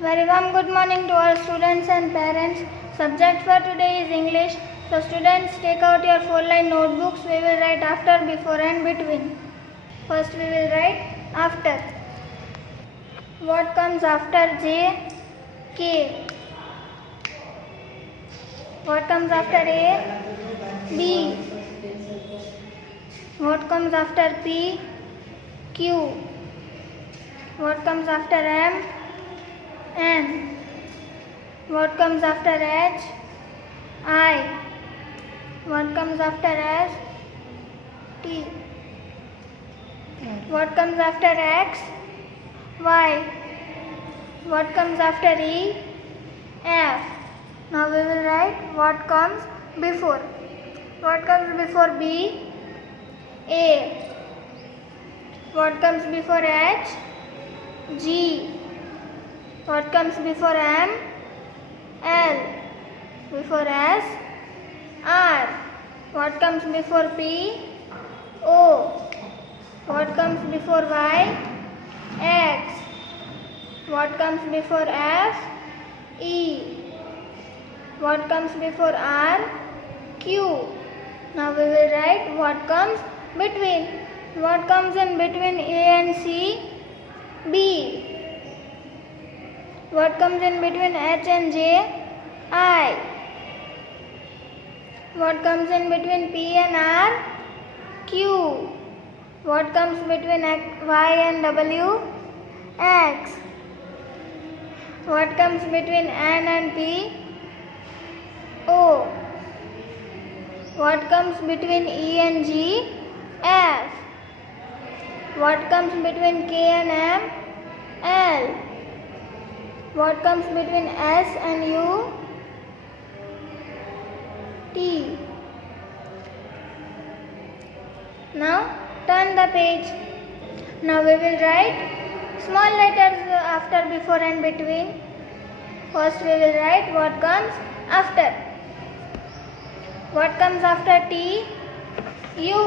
Very warm good morning to all students and parents. Subject for today is English. So students, take out your 4-line notebooks. We will write after, before and between. First we will write after. What comes after J? K. What comes after A? B. What comes after P? Q. What comes after M? N. What comes after H? I. What comes after S? T. What comes after X? Y. What comes after E? F. Now we will write what comes before. What comes before B? A. What comes before H? G. What comes before M? L. Before S? R. What comes before P? O. What comes before Y? X. What comes before F? E. What comes before R? Q. Now we will write what comes between. What comes in between A and C? B. What comes in between H and J? I. What comes in between P and R? Q. What comes between Y and W? X. What comes between N and P? O. What comes between E and G? F. What comes between K and M? L. What comes between S and U? T. Now turn the page. Now we will write small letters after, before and between. First we will write what comes after. What comes after T? U.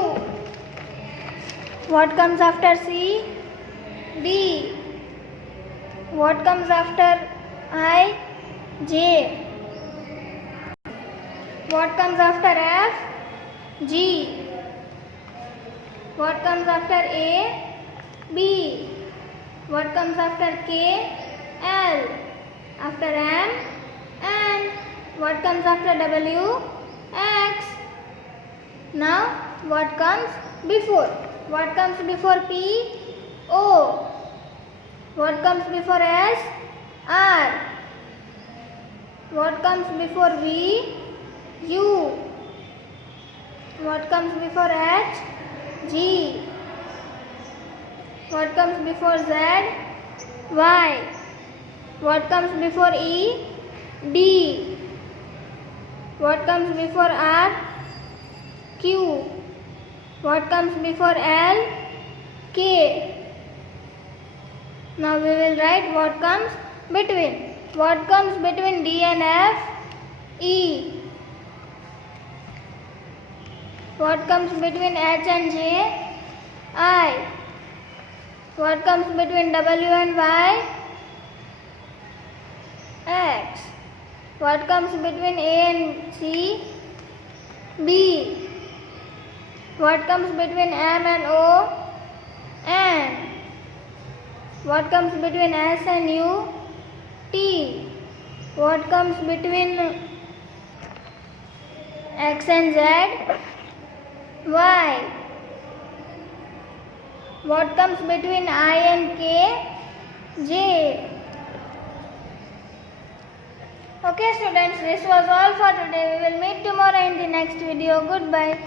What comes after C? D. What comes after I? J. What comes after F? G. What comes after A? B. What comes after K? L. After M? N. What comes after W? X. Now what comes before? What comes before P? O. What comes before S? R. What comes before V? U. What comes before H? G. What comes before Z? Y. What comes before E? D. What comes before R? Q. What comes before L? K. Now we will write what comes between. What comes between D and F? E. What comes between H and J? I. What comes between W and Y? X. What comes between A and C? B. What comes between M and O? N. What comes between S and U? T. What comes between X and Z? Y. What comes between I and K? J. Okay students, this was all for today. We will meet tomorrow in the next video. Goodbye.